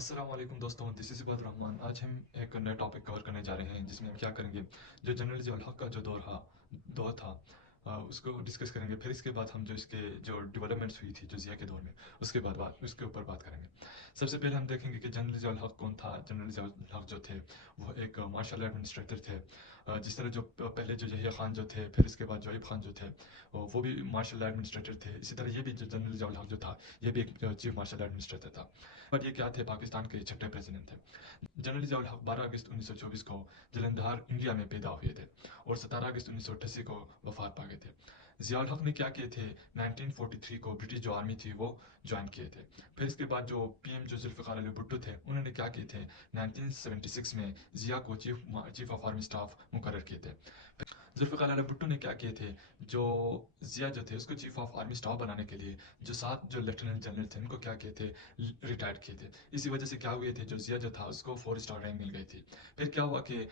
अस्सलाम वालेकुम दोस्तों, दिस इज़ इबाद रहमान। आज हम एक नया टॉपिक कवर करने जा रहे हैं जिसमें हम क्या करेंगे, जो जनरल ज़ियाउल हक़ का जो दौर था, उसको डिस्कस करेंगे। फिर इसके बाद हम जो इसके जो डेवलपमेंट्स हुई थी जो ज़िया के दौर में, उसके ऊपर बात करेंगे। सबसे पहले हम देखेंगे कि जनरल ज़ियाउल हक़ कौन था। जनरल ज़ियाउल हक़ जो थे वो एक मार्शल एडमिनिस्ट्रेटर थे। जिस तरह जो पहले जो यहिया खान जो थे, फिर इसके बाद जो अयूब खान जो थे, वो भी मार्शल एडमिनिस्ट्रेटर थे। इसी तरह ये भी जो जनरल ज़ियाउल हक़ जो था, ये भी एक चीफ मार्शल एडमिनिस्ट्रेटर था। और ये क्या थे, पाकिस्तान के छठे प्रेसिडेंट थे। जनरल ज़ियाउल हक़ 12 अगस्त 1924 को जलंधर इंडिया में पैदा हुए थे और 17 अगस्त 1988 को वफात पा गए थे। ज़ियाउल हक़ ने क्या किए थे, 1943 को ब्रिटिश जो आर्मी थी वो ज्वाइन किए थे। फिर इसके बाद जो पीएम जो जुल्फ़िकार अली भुट्टो थे, उन्होंने क्या किए थे, 1976 में ज़िया को चीफ ऑफ आर्मी स्टाफ मुकर्रर किए थे। जुल्फ़िकार अली भुट्टो ने क्या किए थे, जो ज़िया जो थे उसको चीफ ऑफ आर्मी स्टाफ बनाने के लिए जो 7 जो लेफ्टिनेंट जनरल थे उनको क्या किए थे, रिटायर्ड किए थे। इसी वजह से क्या हुए थे, जो ज़िया जो था उसको 4 स्टार रैंक मिल गई थी। फिर क्या हुआ कि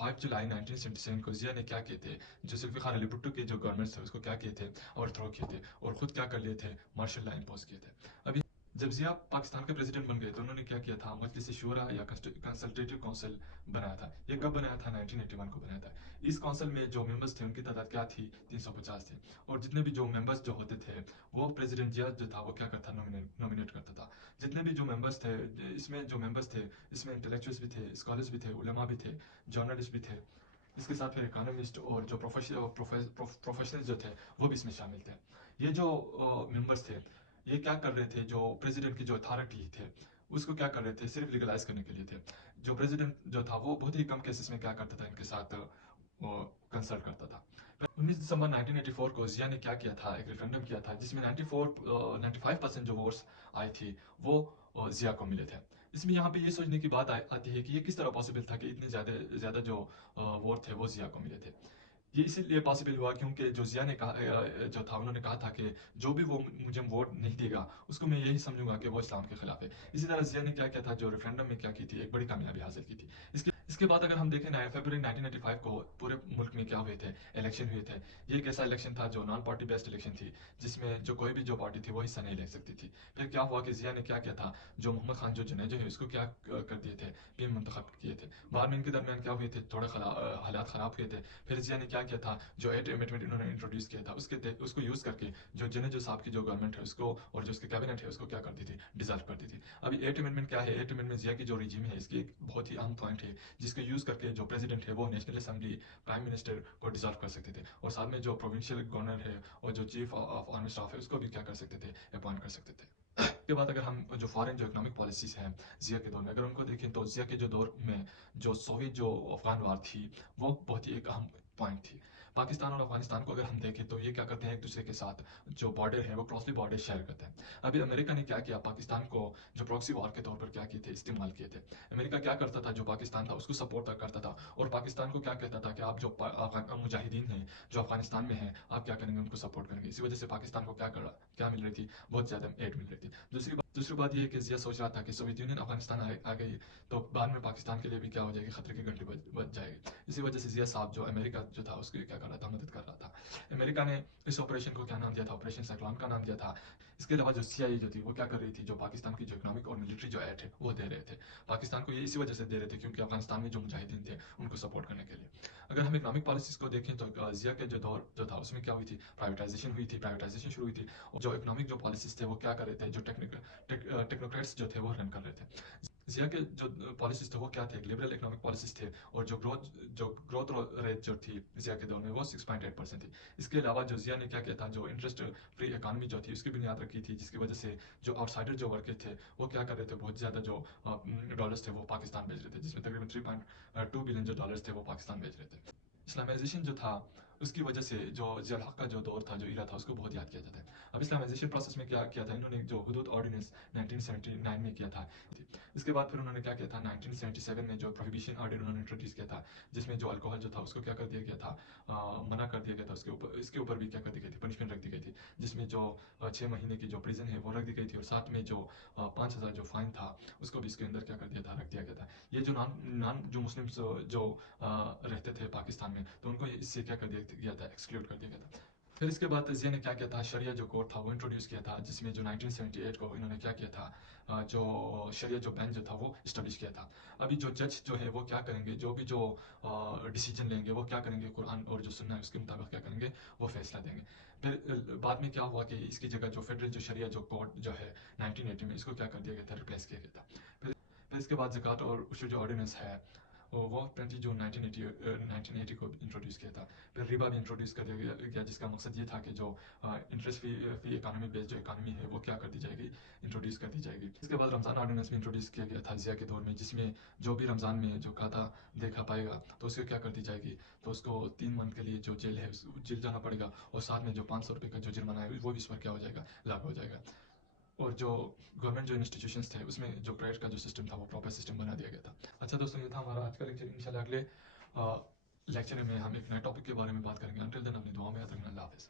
5 जुलाई 1977 को ज़िया ने क्या किए थे, जो जुल्फ़िकार अली भुट्टो के जो गवर्नमेंट थे उसको क्या किए थे, ओवरथ्रो किए थे और खुद क्या कर लिए थे, मार्शल लॉ इम्पोज किए थे। अभी जब ज़िया पाकिस्तान के प्रेसिडेंट बन गए तो उन्होंने क्या किया था, मजलिस शूरा या कंसल्टेटिव काउंसिल बनाया था। ये कब बनाया था, 1981 को बनाया था। इस काउंसिल में जो मेंबर्स थे उनकी तादाद क्या थी, 350 थे। और जितने भी जो मेंबर्स जो होते थे, वो प्रेसिडेंट जिया जो था वो क्या करता, नॉमिनेट करता था। जितने भी जो मेंबर्स थे, इसमें इंटेलेक्चुअल्स भी थे, स्कॉलर्स भी थे, उलमा भी थे, जर्नलिस्ट भी थे। इसके साथ फिर इकोनॉमिस्ट और जो प्रोफेशनल जो थे वो भी इसमें शामिल थे। ये जो मेंबर्स थे, ये क्या कर रहे थे, जो प्रेसिडेंट की जो अथॉरिटी थे उसको क्या कर रहे थे, सिर्फ लीगलाइज करने के लिए थे। जो प्रेसिडेंट जो था वो बहुत ही कम केसेस में क्या करता था, इनके साथ कंसल्ट करता था। 19 दिसंबर 1984 को जिया ने क्या किया था, एक रेफरेंडम किया था जिसमें 95% जो वोट्स आई थी वो जिया को मिले थे। इसमें यहाँ पे ये सोचने की बात आती है कि ये किस तरह पॉसिबल था कि इतने ज़्यादा ज़्यादा जो वोट थे वो जिया को मिले थे। ये इसीलिए पॉसिबल हुआ क्योंकि जो जिया ने कहा, जो था उन्होंने कहा था कि जो भी वो मुझे वोट नहीं देगा उसको मैं यही समझूंगा कि वो इस्लाम के खिलाफ है। इसी तरह जिया ने क्या किया था, जो रेफरेंडम में क्या की थी, एक बड़ी कामयाबी हासिल की थी। इसके बाद अगर हम देखें, 9 फरवरी 1995 को पूरे मुल्क में क्या हुए थे, इलेक्शन हुए थे। ये एक ऐसा इलेक्शन था जो नॉन पार्टी बेस्ड इलेक्शन थी, जिसमें जो कोई भी जो पार्टी थी वो हिस्सा नहीं ले सकती थी। फिर क्या हुआ कि जिया ने क्या किया था, जो मोहम्मद खान जो जुनेजो है उसको क्या कर दिए थे, पीएम मुंतखब किए थे। बाद में इनके दरमियान क्या हुए थे, थोड़े हालात ख़राब हुए थे। फिर जिया ने क्या किया था, जो एट अमेंडमेंट इन्होंने इंट्रोड्यूस किया था उसको यूज़ करके जो जुनेजो साहब की जो गवर्नमेंट है उसको और जो उसके कैबिनेट है उसको क्या कर दी थी, डिसॉल्व कर दी थी। अभी एट अमेंडमेंट क्या है, एट अमेंडमेंट जिया की जो रिजीम है इसकी एक बहुत ही अहम पॉइंट है, जिसको यूज़ करके जो प्रेसिडेंट है वो नेशनल असेंबली, प्राइम मिनिस्टर को डिसॉल्व कर सकते थे और साथ में जो प्रोविंशियल गवर्नर है और जो चीफ ऑफ आर्मी स्टाफ है उसको भी क्या कर सकते थे, अपॉइंट कर सकते थे। उसके बाद अगर हम जो फॉरेन जो इकोनॉमिक पॉलिसीज हैं जिया के दौर में अगर उनको देखें, तो जिया के जो दौर में जो सोवियत जो अफगान वार थी वो बहुत ही एक अहम पॉइंट थी। पाकिस्तान और अफगानिस्तान को अगर हम देखें तो ये क्या करते हैं, एक दूसरे के साथ जो बॉर्डर है वो क्रॉसली बॉर्डर शेयर करते हैं। अभी अमेरिका ने क्या किया, पाकिस्तान को जो प्रॉक्सी वॉर के तौर पर क्या किए थे, इस्तेमाल किए थे। अमेरिका क्या करता था, जो पाकिस्तान था उसको सपोर्ट करता था और पाकिस्तान को क्या कहता था कि आप जो मुजाहिदीन हैं जो अफगानिस्तान में हैं आप क्या करेंगे, उनको सपोर्ट करेंगे। इसी वजह से पाकिस्तान को क्या मिल रही थी, बहुत ज़्यादा एड मिल रही थी। दूसरी बात यह है कि जिया सोच रहा था कि सोवियत यूनियन अफगानिस्तान आ गई तो बाद में पाकिस्तान के लिए भी क्या हो जाएगी, खतरे की घंटी बज जाएगी। इसी वजह से जिया साहब जो अमेरिका जो था उसको क्या कर रहा था, मदद कर रहा था। अमेरिका ने इस ऑपरेशन को क्या नाम दिया था, ऑपरेशन साइक्लोन का नाम दिया था। इसके अलावा जो सीआईए जो थी वो क्या कर रही थी, जो पाकिस्तान की जो इकोनॉमिक और मिलिट्री जो एड है वो दे रहे थे पाकिस्तान को। ये इसी वजह से दे रहे थे क्योंकि अफगानिस्तान में जो मुजाहिदीन थे उनको सपोर्ट करने के लिए। अगर हम इकोनॉमिक पॉलिसीज को देखें तो जिया के जो दौर जो था उसमें क्या हुई थी, प्राइवेटाइजेशन शुरू हुई थी। और जो इकोनॉमिक जो पॉलिसीज थे वो क्या कर रहे थे, जो टेक्नोक्रेट्स जो थे वो रन कर रहे थे। जिया के जो पॉलिसीज थे वो क्या थे, लिबरल इकोनॉमिक पॉलिसीज थे। और जो ग्रोथ रेट जो थी जिया के दौर में वो 6.8% थी। इसके अलावा जो जिया ने क्या किया था, जो इंटरेस्ट फ्री इकानमी जो थी उसकी बुनियाद रखी थी, जिसकी वजह से जो आउटसाइडर जो वर्कर थे वो क्या कर रहे थे, बहुत ज़्यादा जो डॉलर्स थे वो पाकिस्तान भेज रहे थे, जिसमें तकरीबन 3.2 बिलियन जो डॉलर्स थे वो पाकिस्तान भेज रहे थे। इस्लामाइजेशन जो था उसकी वजह से जो ज़िया हक का जो दौर था, जो इरा था, उसको बहुत याद किया जाता है। अब इस्लामाइजेशन प्रोसेस में क्या किया था इन्होंने, जो हुदूद ऑर्डिनेंस 1979 में किया था। इसके बाद फिर उन्होंने क्या किया था, 1977 में जो प्रोहिबिशन ऑर्डर उन्होंने इंट्रोड्यूस किया था, जिसमें जो अल्कोहल जो था उसको क्या कर दिया गया था, मना कर दिया गया था। इसके ऊपर भी क्या कर दी गई थी, पनिशमेंट रख दी गई थी, जिसमें जो 6 महीने की जो प्रिजन है वो रख दी गई थी और साथ में जो 5,000 जो फाइन था उसको भी इसके अंदर क्या कर दिया था, रख दिया गया था। ये जो नॉन नॉन जो मुस्लिम्स जो रहते थे पाकिस्तान में तो उनको इससे क्या कर दिया गया था, एक्सक्लूड कर दिया गया था। फिर इसके बाद तजिया ने क्या किया था, शरिया जो कोड था वो इंट्रोड्यूस किया था, जिसमें जो 1978 को इन्होंने क्या किया था, जो शरिया जो बेंच जो था वो इस्टेब्लिश किया था। अभी जो जज जो है वो क्या करेंगे, जो भी जो डिसीजन लेंगे वो क्या करेंगे, कुरान और जो सुन्ना है उसके मुताबिक क्या करेंगे, वो फैसला देंगे। फिर बाद में क्या हुआ कि इसकी जगह जो फेडरल जो शरिया जो कोड जो है 1980 में, इसको क्या कर दिया गया था, रिप्लेस किया गया था। फिर इसके बाद ज़कात और उशूर जो ऑर्डिनेंस है वो 20 जून 1980 को इंट्रोड्यूस किया था। फिर रिबा भी इंट्रोड्यूस कर दिया गया, जिसका मकसद ये था कि जो इंटरेस्ट फी इकानमी बेस्ड जो इकानमी है वो क्या कर दी जाएगी, इंट्रोड्यूस कर दी जाएगी। इसके बाद रमज़ान ऑर्डिनेंस भी इंट्रोड्यूस किया गया था ज़िया के दौर में, जिसमें जो भी रमज़ान में जो खाता देखा पाएगा तो उसको क्या कर दी जाएगी, तो उसको 3 मंथ के लिए जो जेल है जेल जाना पड़ेगा, और साथ में जो 500 रुपये का जो जुर्माना है वो भी इस पर क्या हो जाएगा, लागू हो जाएगा। और जो गवर्नमेंट जो इंस्टीट्यूशंस थे उसमें जो प्राइवेट का जो सिस्टम था वो प्रॉपर सिस्टम बना दिया गया था। अच्छा दोस्तों, ये था हमारा आज का लेक्चर। इंशाल्लाह अगले लेक्चर में हम एक नए टॉपिक के बारे में बात करेंगे। अंटिल देन अपनी दुआ में याद रखना। अल्लाह हाफ़िज़।